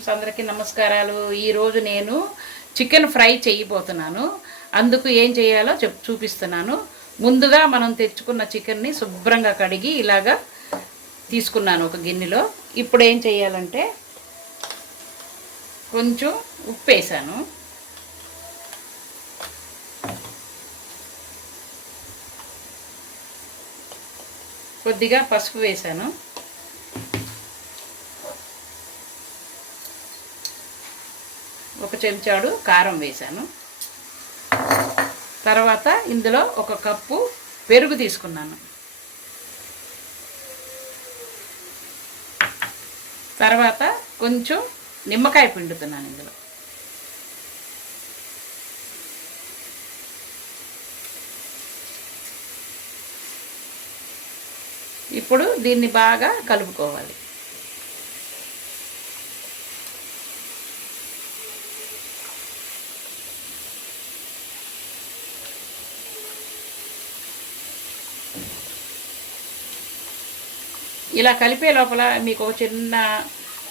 Friends అందరికీ నమస్కారాలు. ఈరోజు నేను చికెన్ ఫ్రై చేయబోతున్నాను. అందుకు ఏం చేయాలో చెప్ చూపిస్తున్నాను. ముందుగా మనం తెచ్చుకున్న చికెన్ని శుభ్రంగా కడిగి ఇలాగా తీసుకున్నాను ఒక గిన్నెలో. ఇప్పుడు ఏం చేయాలంటే కొంచెం ఉప్పు వేసాను కొద్దిగా పసుపు వేసాను. ఒక చెంచాడు కారం వేశాను. తర్వాత ఇందులో ఒక కప్పు పెరుగు తీసుకున్నాను. తర్వాత కొంచెం నిమ్మకాయ పిండుతున్నాను ఇందులో. ఇప్పుడు దీన్ని బాగా కలుపుకోవాలి. ఇలా కలిపే లోపల మీకు ఒక చిన్న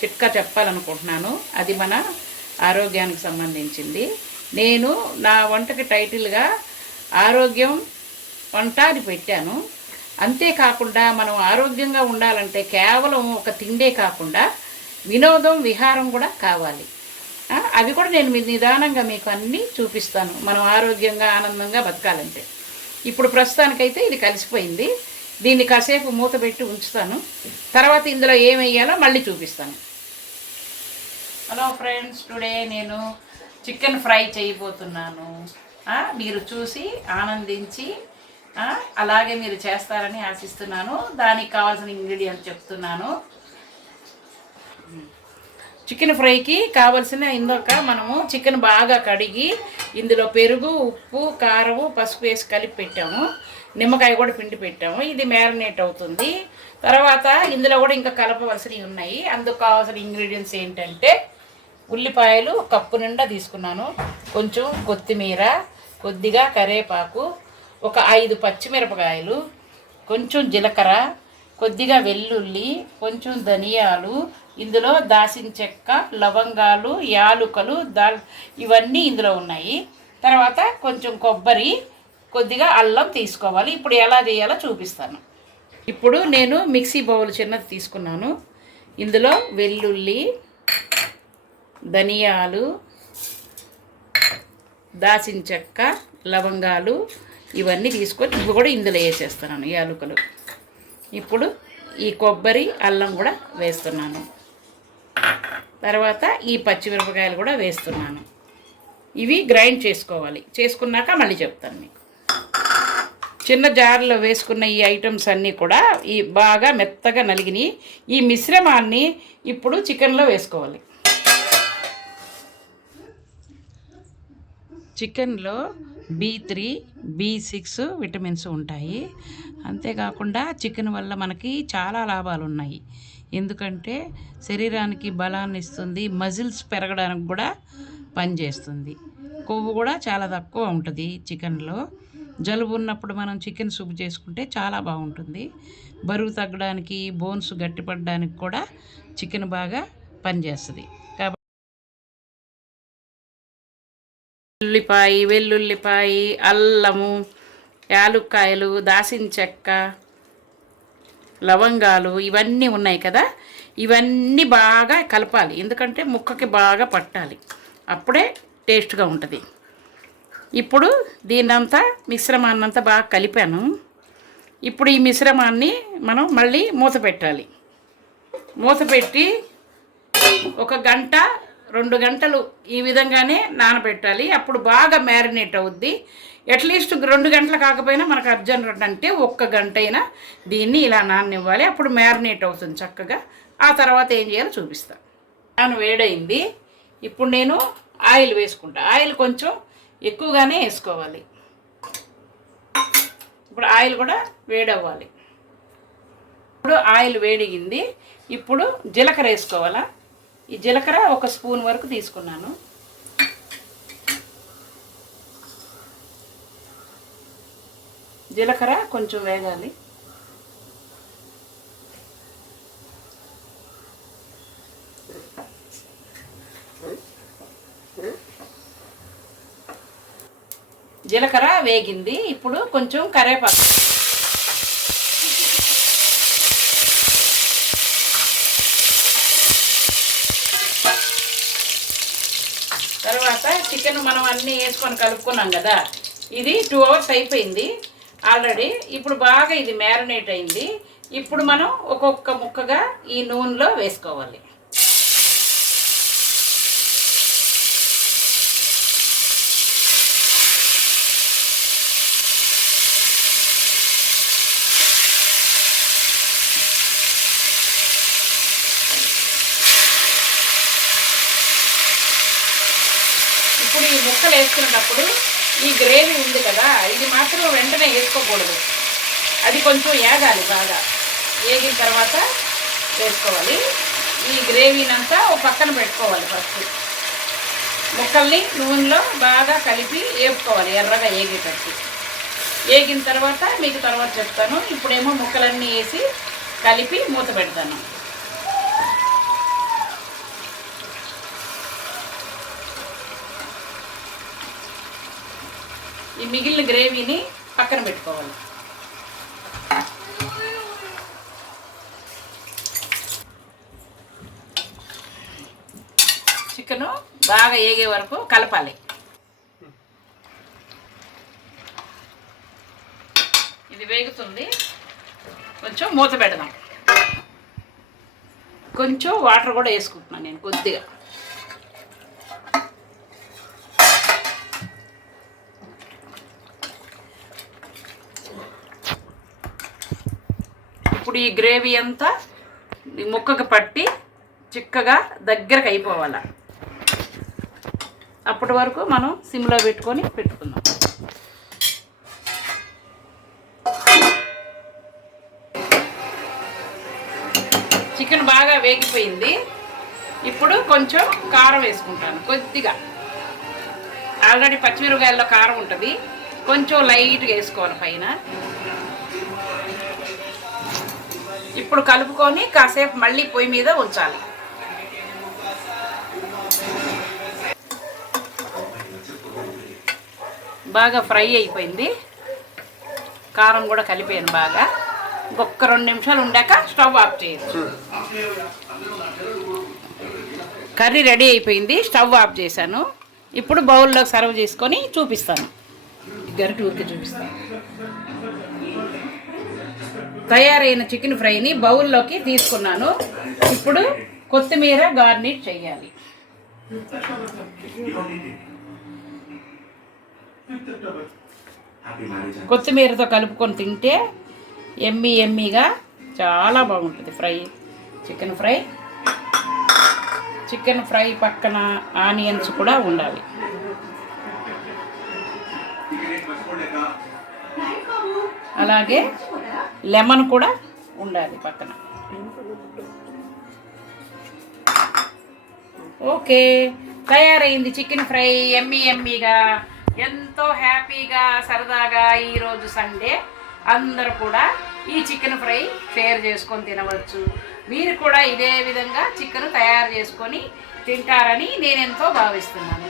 చిట్కా చెప్పాలనుకుంటున్నాను. అది మన ఆరోగ్యానికి సంబంధించింది. నేను నా వంటకి టైటిల్గా ఆరోగ్యం వంట అని పెట్టాను. అంతేకాకుండా మనం ఆరోగ్యంగా ఉండాలంటే కేవలం ఒక తిండే కాకుండా వినోదం విహారం కూడా కావాలి. అవి కూడా నేను మీ నిదానంగా మీకు అన్నీ చూపిస్తాను. మనం ఆరోగ్యంగా ఆనందంగా బతకాలంటే. ఇప్పుడు ప్రస్తుతానికైతే ఇది కలిసిపోయింది. దీన్ని కాసేపు మూత పెట్టి ఉంచుతాను. తర్వాత ఇందులో ఏం వేయాలో మళ్ళీ చూపిస్తాను. హలో ఫ్రెండ్స్ టుడే నేను చికెన్ ఫ్రై చేయబోతున్నాను. మీరు చూసి ఆనందించి అలాగే మీరు చేస్తారని ఆశిస్తున్నాను. దానికి కావాల్సిన ఇంగ్రీడియంట్ చెప్తున్నాను. చికెన్ ఫ్రైకి కావలసిన ఇందాక మనము చికెన్ బాగా కడిగి ఇందులో పెరుగు ఉప్పు కారము పసుపు వేసి కలిపి పెట్టాము. నిమ్మకాయ కూడా పిండి పెట్టాము. ఇది మ్యారినేట్ అవుతుంది. తర్వాత ఇందులో కూడా ఇంకా కలపవలసినవి ఉన్నాయి. అందుకు కావాల్సిన ఇంగ్రీడియంట్స్ ఏంటంటే ఉల్లిపాయలు కప్పు నిండా తీసుకున్నాను. కొంచెం కొత్తిమీర కొద్దిగా కరేపాకు ఒక ఐదు పచ్చిమిరపకాయలు కొంచెం జీలకర్ర కొద్దిగా వెల్లుల్లి కొంచెం ధనియాలు ఇందులో దాసిన చెక్క లవంగాలు యాలుకలు దాల్ ఇవన్నీ ఇందులో ఉన్నాయి. తర్వాత కొంచెం కొబ్బరి కొద్దిగా అల్లం తీసుకోవాలి. ఇప్పుడు ఎలా చేయాలో చూపిస్తాను. ఇప్పుడు నేను మిక్సీ బౌల్ చిన్నది తీసుకున్నాను. ఇందులో వెల్లుల్లి ధనియాలు దాచిన చెక్క లవంగాలు ఇవన్నీ తీసుకొని ఇవి కూడా ఇందులో వేసేస్తున్నాను యాలుకలు. ఇప్పుడు ఈ కొబ్బరి అల్లం కూడా వేస్తున్నాను. తర్వాత ఈ పచ్చిమిరపకాయలు కూడా వేస్తున్నాను. ఇవి గ్రైండ్ చేసుకోవాలి. చేసుకున్నాక మళ్ళీ చెప్తాను మీకు. చిన్న జార్లో వేసుకున్న ఈ ఐటమ్స్ అన్నీ కూడా ఈ బాగా మెత్తగా నలిగినాయి ఈ మిశ్రమాన్ని ఇప్పుడు చికెన్లో వేసుకోవాలి. చికెన్లో B three B six vitamins ఉంటాయి. అంతేకాకుండా చికెన్ వల్ల మనకి చాలా లాభాలు ఉన్నాయి ఎందుకంటే శరీరానికి బలాన్ని ఇస్తుంది మజిల్స్ పెరగడానికి కూడా పనిచేస్తుంది కొవ్వు కూడా చాలా తక్కువ ఉంటుంది చికెన్లో జలుబు ఉన్నప్పుడు మనం చికెన్ సూప్ చేసుకుంటే చాలా బాగుంటుంది. బరువు తగ్గడానికి బోన్స్ గట్టిపడడానికి కూడా చికెన్ బాగా పనిచేస్తుంది కాబట్టి ఉల్లిపాయ వెల్లుల్లిపాయ అల్లము యాలుక్కాయలు దాసిన చెక్క లవంగాలు ఇవన్నీ ఉన్నాయి కదా ఇవన్నీ బాగా కలపాలి. ఎందుకంటే ముక్కకి బాగా పట్టాలి. అప్పుడే టేస్ట్గా ఉంటుంది. ఇప్పుడు దీన్నంతా మిశ్రమాన్నంతా బాగా కలిపాను. ఇప్పుడు ఈ మిశ్రమాన్ని మనం మళ్ళీ మూత పెట్టాలి. మూత పెట్టి ఒక గంట రెండు గంటలు ఈ విధంగానే నానబెట్టాలి. అప్పుడు బాగా మ్యారినేట్ అవుద్ది. అట్లీస్ట్ రెండు గంటలు కాకపోయినా మనకు అర్జెంట్ అంటే ఒక్క గంట అయినా దీన్ని ఇలా నాననివ్వాలి. అప్పుడు మ్యారినేట్ అవుతుంది చక్కగా. ఆ తర్వాత ఏం చేయాలో చూపిస్తా. నాను వేడైంది. ఇప్పుడు నేను ఆయిల్ వేసుకుంటా. ఆయిల్ కొంచెం ఎక్కువగానే వేసుకోవాలి. ఇప్పుడు ఆయిల్ కూడా వేడవ్వాలి. ఇప్పుడు ఆయిల్ వేడిగింది. ఇప్పుడు జీలకర్ర వేసుకోవాలా? ఈ జీలకర్ర ఒక స్పూన్ వరకు తీసుకున్నాను. జీలకర్ర కొంచెం వేగాలి. జీలకర్ర వేగింది. ఇప్పుడు కొంచెం కరేపాకు చికెన్ మనం అన్నీ వేసుకొని కలుపుకున్నాం కదా. ఇది టూ అవర్స్ అయిపోయింది. ఆల్రెడీ ఇప్పుడు బాగా ఇది మ్యారినేట్ అయింది. ఇప్పుడు మనం ఒక్కొక్క ముక్కగా ఈ నూనెలో వేసుకోవాలి. ఇప్పుడు ఈ ముక్కలు వేసుకునేటప్పుడు ఈ గ్రేవీ ఉంది కదా ఇది మాత్రం వెంటనే వేసుకోకూడదు. అది కొంచెం ఏగాలి బాగా. ఏగిన తర్వాత వేసుకోవాలి. ఈ గ్రేవీనంతా ఒక పక్కన పెట్టుకోవాలి ఫస్ట్. ముక్కల్ని నూనెలో బాగా కలిపి వేపుకోవాలి ఎర్రగా ఏగేటట్టు. ఏగిన తర్వాత మీకు తర్వాత చెప్తాను. ఇప్పుడేమో ముక్కలన్నీ వేసి కలిపి మూత పెడతాను. ఈ మిగిలిన గ్రేవీని పక్కన పెట్టుకోవాలి. చికెను బాగా ఏగే వరకు కలపాలి. ఇది వేగుతుంది. కొంచెం మూత పెడదాం. కొంచెం వాటర్ కూడా వేసుకుంటున్నాను నేను కొద్దిగా. ఇప్పుడు ఈ గ్రేవీ అంతా ముక్కకు పట్టి చిక్కగా దగ్గరకు అయిపోవాలి. అప్పటి వరకు మనం సిమ్లో పెట్టుకొని పెట్టుకుందాం. చికెన్ బాగా వేగిపోయింది. ఇప్పుడు కొంచెం కారం వేసుకుంటాను కొద్దిగా. ఆల్రెడీ పచ్చిమిరపకాయల్లో కారం ఉంటుంది. కొంచెం లైట్గా వేసుకోవాలి పైన. ఇప్పుడు కలుపుకొని కాసేపు మళ్ళీ పొయ్యి మీద ఉంచాలి. బాగా ఫ్రై అయిపోయింది. కారం కూడా కలిపాను బాగా. ఇంకొక రెండు నిమిషాలు ఉండాక స్టవ్ ఆఫ్ చేయొచ్చు. కర్రీ రెడీ అయిపోయింది స్టవ్ ఆఫ్ చేశాను. ఇప్పుడు బౌల్లో సర్వ్ చేసుకొని చూపిస్తాను. గరిటి ఊరికి చూపిస్తాను. తయారైన చికెన్ ఫ్రైని బౌల్లోకి తీసుకున్నాను. ఇప్పుడు కొత్తిమీర గార్నిష్ చేయాలి. కొత్తిమీరతో కలుపుకొని తింటే ఎమ్మి ఎమ్మిగా చాలా బాగుంటుంది fry chicken fry. Chicken fry పక్కన ఆనియన్స్ కూడా ఉండాలి. అలాగే లెమన్ కూడా ఉండాలి పక్కన. ఓకే తయారైంది చికెన్ ఫ్రై ఎమ్మి ఎమ్మిగా. ఎంతో హ్యాపీగా సరదాగా ఈరోజు సండే. అందరూ కూడా ఈ చికెన్ ఫ్రై షేర్ చేసుకొని తినవచ్చు. మీరు కూడా ఇదే విధంగా చికెన్ తయారు చేసుకొని తింటారని నేను ఎంతో భావిస్తున్నాను.